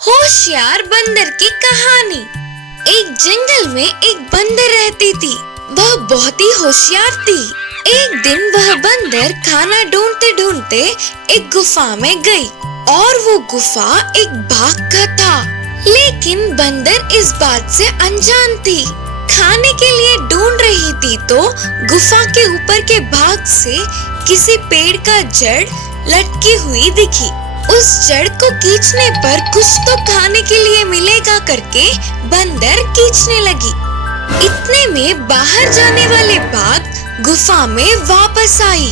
होशियार बंदर की कहानी। एक जंगल में एक बंदर रहती थी। वह बहुत ही होशियार थी। एक दिन वह बंदर खाना ढूंढते ढूंढते एक गुफा में गई और वो गुफा एक बाघ का था। लेकिन बंदर इस बात से अनजान थी। खाने के लिए ढूंढ रही थी तो गुफा के ऊपर के भाग से किसी पेड़ का जड़ लटकी हुई दिखी। उस जड़ को खींचने पर कुछ तो खाने के लिए मिलेगा करके बंदर खींचने लगी। इतने में बाहर जाने वाले बाघ गुफा में वापस आई।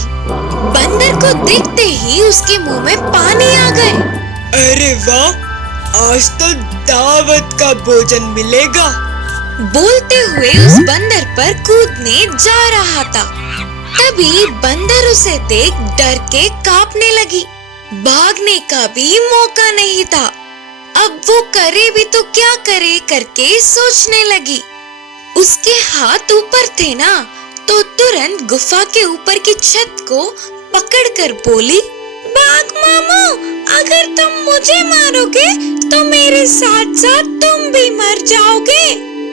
बंदर को देखते ही उसके मुंह में पानी आ गए। अरे वाह, आज तो दावत का भोजन मिलेगा। बोलते हुए उस बंदर पर कूदने जा रहा था। तभी बंदर उसे देख डर के कांपने लगी। भागने का भी मौका नहीं था। अब वो करे भी तो क्या करे करके सोचने लगी। उसके हाथ ऊपर थे ना, तो तुरंत गुफा के ऊपर की छत को पकड़कर बोली, बाघ मामू, अगर तुम मुझे मारोगे तो मेरे साथ साथ तुम भी मर जाओगे।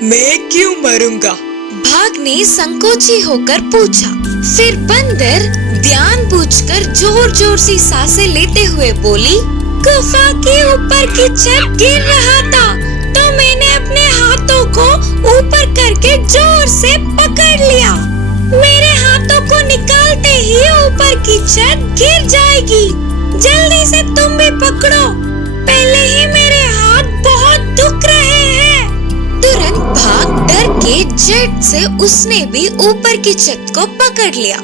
मैं क्यों मरूंगा? बाघ ने संकोची होकर पूछा। फिर बंदर ध्यान बूझकर जोर जोर से सांसें लेते हुए बोली, गुफा के ऊपर की छत गिर रहा था तो मैंने अपने हाथों को ऊपर करके जोर से पकड़ लिया। मेरे हाथों को निकालते ही ऊपर की छत गिर जाएगी। जल्दी से तुम भी पकड़ो, पहले ही मेरे हाथ बहुत दुख रहे हैं। तुरंत भाग डर के झट से उसने भी ऊपर की छत को पकड़ लिया।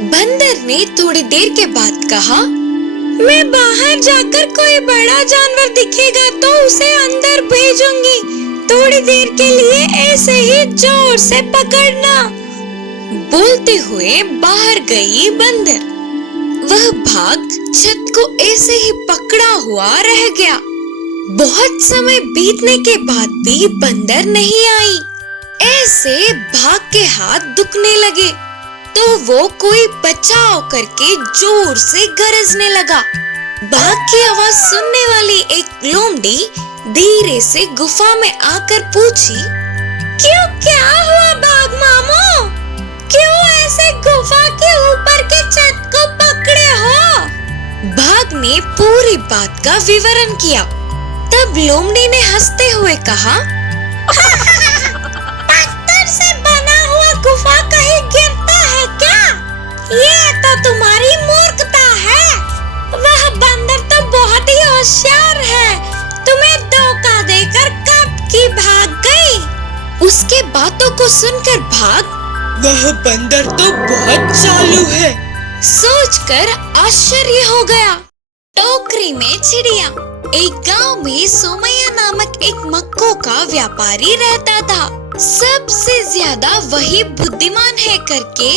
बंदर ने थोड़ी देर के बाद कहा, मैं बाहर जाकर कोई बड़ा जानवर दिखेगा तो उसे अंदर भेजूंगी। थोड़ी देर के लिए ऐसे ही जोर से पकड़ना। बोलते हुए बाहर गई बंदर। वह भाग छत को ऐसे ही पकड़ा हुआ रह गया। बहुत समय बीतने के बाद भी बंदर नहीं आई। ऐसे भाग के हाथ दुखने लगे तो वो कोई बचाव करके जोर से गरजने लगा। बाघ की आवाज सुनने वाली एक लोमड़ी धीरे से गुफा में आकर पूछी, क्यों, क्या हुआ बाघ मामू? क्यों ऐसे गुफा के ऊपर के छत को पकड़े हो? बाघ ने पूरी बात का विवरण किया। तब लोमड़ी ने हंसते हुए कहा, पत्थर से बना हुआ गुफा कहीं गिरता है क्या? ये तो तुम्हारी मूर्खता है। वह बंदर तो बहुत ही होशियार है, तुम्हें धोखा देकर कब की भाग गई। उसके बातों को सुनकर भाग, वह बंदर तो बहुत चालू है, सोचकर आश्चर्य हो गया। टोकरी में चिड़िया। एक गांव में सोमैया नामक एक मक्कों का व्यापारी रहता था। सबसे ज्यादा वही बुद्धिमान है करके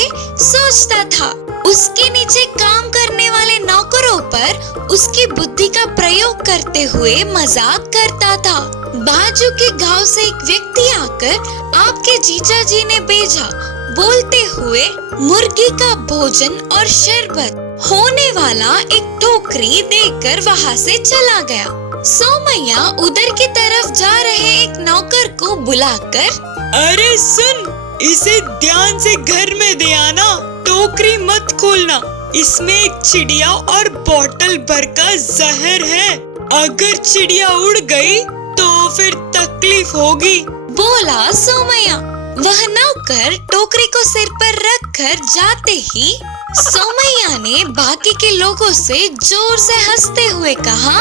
सोचता था। उसके नीचे काम करने वाले नौकरों पर उसकी बुद्धि का प्रयोग करते हुए मजाक करता था। बाजू के गांव से एक व्यक्ति आकर आपके जीजा जी ने भेजा, बोलते हुए मुर्गी का भोजन और शरबत होने वाला एक टोकरी देकर वहाँ से चला गया। सोमैया उधर की तरफ जा रहे एक नौकर को बुलाकर, अरे सुन, इसे ध्यान से घर में दे आना, टोकरी मत खोलना। इसमें एक चिड़िया और बोतल भर का जहर है। अगर चिड़िया उड़ गई तो फिर तकलीफ होगी, बोला सोमैया। वह नौकर टोकरी को सिर पर रखकर जाते ही सोमैया ने बाकी के लोगों से जोर से हंसते हुए कहा,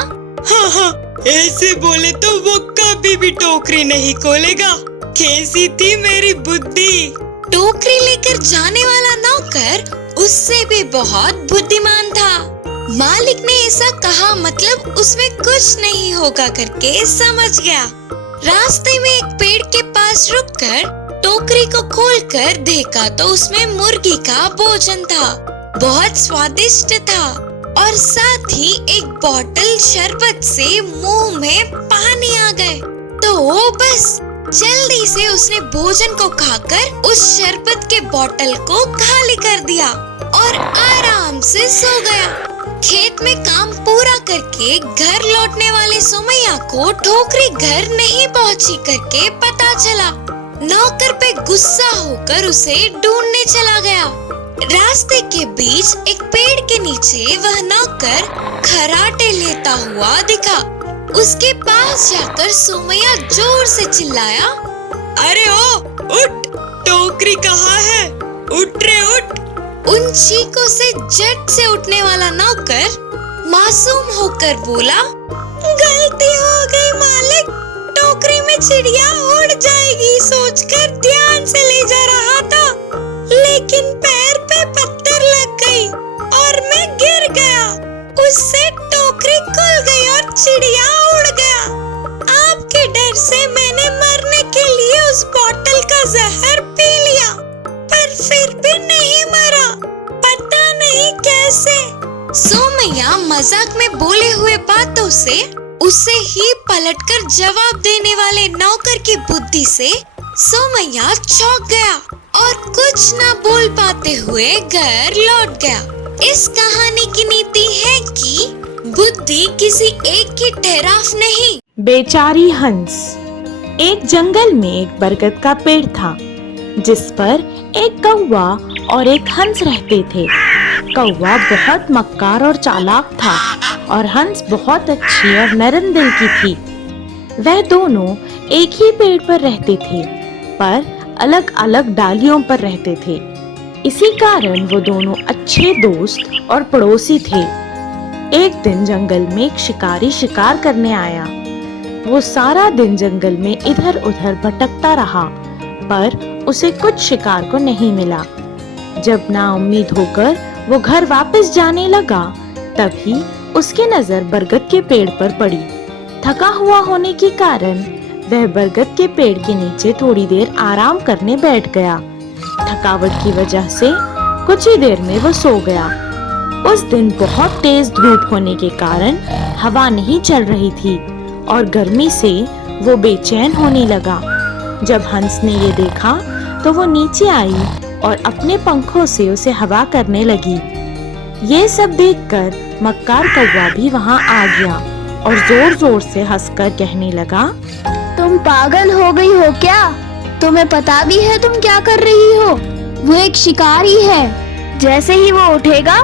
हाँ, ऐसे बोले तो वो कभी भी टोकरी नहीं खोलेगा। कैसी थी मेरी बुद्धि। टोकरी लेकर जाने वाला नौकर उससे भी बहुत बुद्धिमान था। मालिक ने ऐसा कहा मतलब उसमें कुछ नहीं होगा करके समझ गया। रास्ते में एक पेड़ के पास रुककर टोकरी को खोलकर देखा तो उसमें मुर्गी का भोजन था। बहुत स्वादिष्ट था और साथ ही एक बोतल शरबत से मुंह में पानी आ गए। तो बस जल्दी से उसने भोजन को खाकर उस शरबत के बोतल को खाली कर दिया और आराम से सो गया। खेत में काम पूरा करके घर लौटने वाले सोमैया को टोकरी घर नहीं पहुंची करके पता चला। नौकर पे गुस्सा होकर उसे ढूंढने चला गया। रास्ते के बीच एक पेड़ के नीचे वह नौकर खराटे लेता हुआ दिखा। उसके पास जाकर सोमैया जोर से चिल्लाया, अरे ओ उठ, टोकरी कहाँ है? उठ रे उठ। उन चीखों से झट से उठने वाला नौकर मासूम होकर बोला, गलती हो गई मालिक, टोकरी में चिड़िया उड़ जाएगी सोचकर ध्यान से ले जा रहा था, लेकिन पैर पे पत्थर लग गई और मैं गिर गया। उससे टोकरी खुल गई और चिड़िया उड़ गया। आपके डर से मैंने मरने के लिए उस बोतल का जहर पी लिया, पर फिर भी नहीं मरा, पता नहीं कैसे। सोमैया मजाक में बोले हुए बातों से उसे ही पलटकर जवाब देने वाले नौकर की बुद्धि से सोमैया चौंक गया और कुछ न बोल पाते हुए घर लौट गया। इस कहानी की नीति है कि बुद्धि किसी एक की ठहराव नहीं। बेचारी हंस। एक जंगल में एक बरगद का पेड़ था, जिस पर एक कौवा और एक हंस रहते थे। कौवा बहुत मक्कार और चालाक था और हंस बहुत अच्छी और नरम दिल की थी। वह दोनों एक ही पेड़ पर रहते थे, पर अलग अलग डालियों पर रहते थे। इसी कारण वो दोनों अच्छे दोस्त और पड़ोसी थे। एक दिन जंगल में एक शिकारी शिकार करने आया। वो सारा दिन जंगल में इधर उधर भटकता रहा, पर उसे कुछ शिकार को नहीं मिला। जब नाउम्मीद होकर वो घर वापस जाने लगा, तभी उसकी नजर बरगद के पेड़ पर पड़ी। थका हुआ होने के कारण वह बरगद के पेड़ के नीचे थोड़ी देर आराम करने बैठ गया। थकावट की वजह से कुछ ही देर में वो सो गया। उस दिन बहुत तेज धूप होने के कारण हवा नहीं चल रही थी और गर्मी से वो बेचैन होने लगा। जब हंस ने ये देखा तो वो नीचे आई और अपने पंखों से उसे हवा करने लगी। ये सब देखकर मक्कार कौवा भी वहाँ आ गया और जोर जोर से हंसकर कहने लगा, तुम पागल हो गई हो क्या? तुम्हें पता भी है तुम क्या कर रही हो? वो एक शिकारी है, जैसे ही वो उठेगा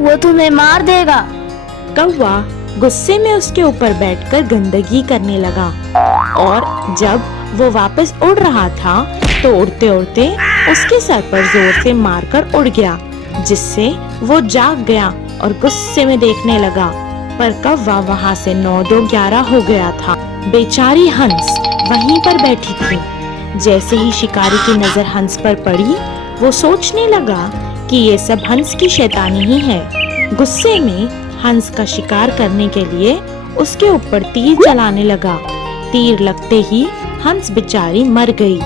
वो तुम्हें मार देगा। कौवा गुस्से में उसके ऊपर बैठकर गंदगी करने लगा और जब वो वापस उड़ रहा था तो उड़ते उड़ते उसके सर पर जोर से मारकर उड़ गया, जिससे वो जाग गया और गुस्से में देखने लगा। पर कौवा वहाँ से 9-2-11 हो गया था। बेचारी हंस वहीं पर बैठी थी। जैसे ही शिकारी की नजर हंस पर पड़ी, वो सोचने लगा कि ये सब हंस की शैतानी ही है। गुस्से में हंस का शिकार करने के लिए उसके ऊपर तीर चलाने लगा। तीर लगते ही हंस बेचारी मर गई।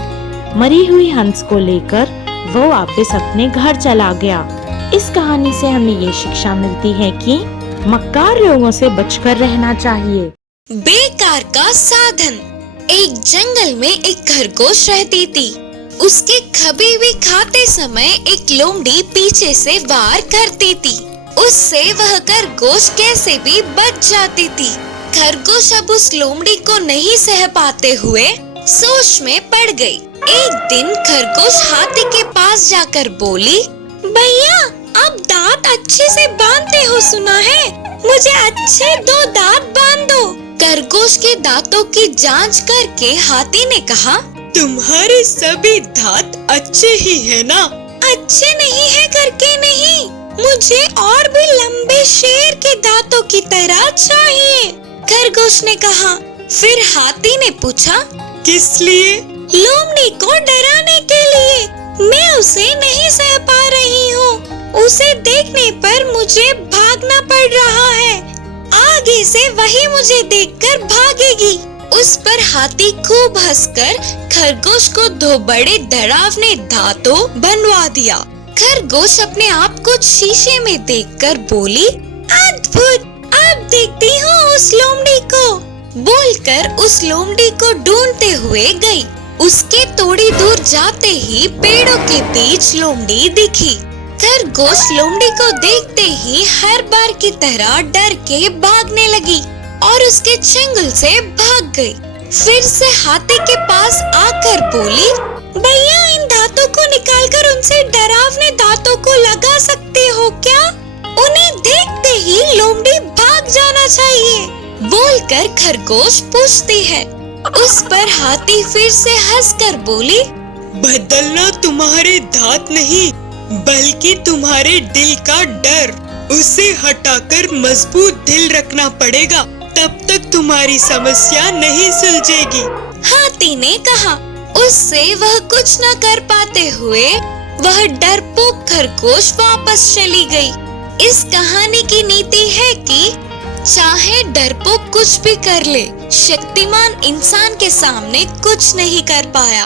मरी हुई हंस को लेकर वो वापस अपने घर चला गया। इस कहानी से हमें ये शिक्षा मिलती है कि मक्कार लोगों से बचकर रहना चाहिए। बेकार का साधन। एक जंगल में एक खरगोश रहती थी। उसके कभी भी खाते समय एक लोमड़ी पीछे से वार करती थी। उससे वह खरगोश कैसे भी बच जाती थी। खरगोश अब उस लोमड़ी को नहीं सह पाते हुए सोच में पड़ गई। एक दिन खरगोश हाथी के पास जाकर बोली, भैया आप दांत अच्छे से बांधते हो सुना है, मुझे अच्छे 2 दांत बांध दो। खरगोश के दांतों की जांच करके हाथी ने कहा, तुम्हारे सभी दांत अच्छे ही है ना? अच्छे नहीं है करके नहीं, मुझे और भी लंबे शेर के दांतों की तरह चाहिए। खरगोश ने कहा। फिर हाथी ने पूछा, किस लिए? लोमड़ी को डराने के लिए। मैं उसे नहीं सह पा रही हूँ। उसे देखने पर मुझे भागना पड़ रहा है। आगे से वही मुझे देखकर भागेगी। उस पर हाथी खूब हंसकर खरगोश को 2 बड़े डरावने दांतों बनवा दिया। खरगोश अपने आप को शीशे में देखकर बोली, अद्भुत, अब देखती हूँ उस लोमड़ी को। बोलकर उस लोमड़ी को ढूंढते हुए गई। उसके थोड़ी दूर जाते ही पेड़ों के बीच लोमड़ी दिखी। खरगोश लोमड़ी को देखते ही हर बार की तरह डर के भागने लगी और उसके चंगुल से भाग गई। फिर से हाथी के पास आकर बोली, भैया इन दांतों को निकालकर उनसे डरावने दांतों को लगा सकते हो क्या? उन्हें देखते ही लोमड़ी भाग जाना चाहिए। बोलकर खरगोश पूछती है। उस पर हाथी फिर से हंसकर बोली, बदलना तुम्हारे दांत नहीं बल्कि तुम्हारे दिल का डर। उसे हटाकर मजबूत दिल रखना पड़ेगा, तब तक तुम्हारी समस्या नहीं सुलझेगी। हाथी ने कहा। उससे वह कुछ न कर पाते हुए वह डरपोक खरगोश वापस चली गई। इस कहानी की नीति है कि चाहे डरपोक कुछ भी कर ले, शक्तिमान इंसान के सामने कुछ नहीं कर पाया।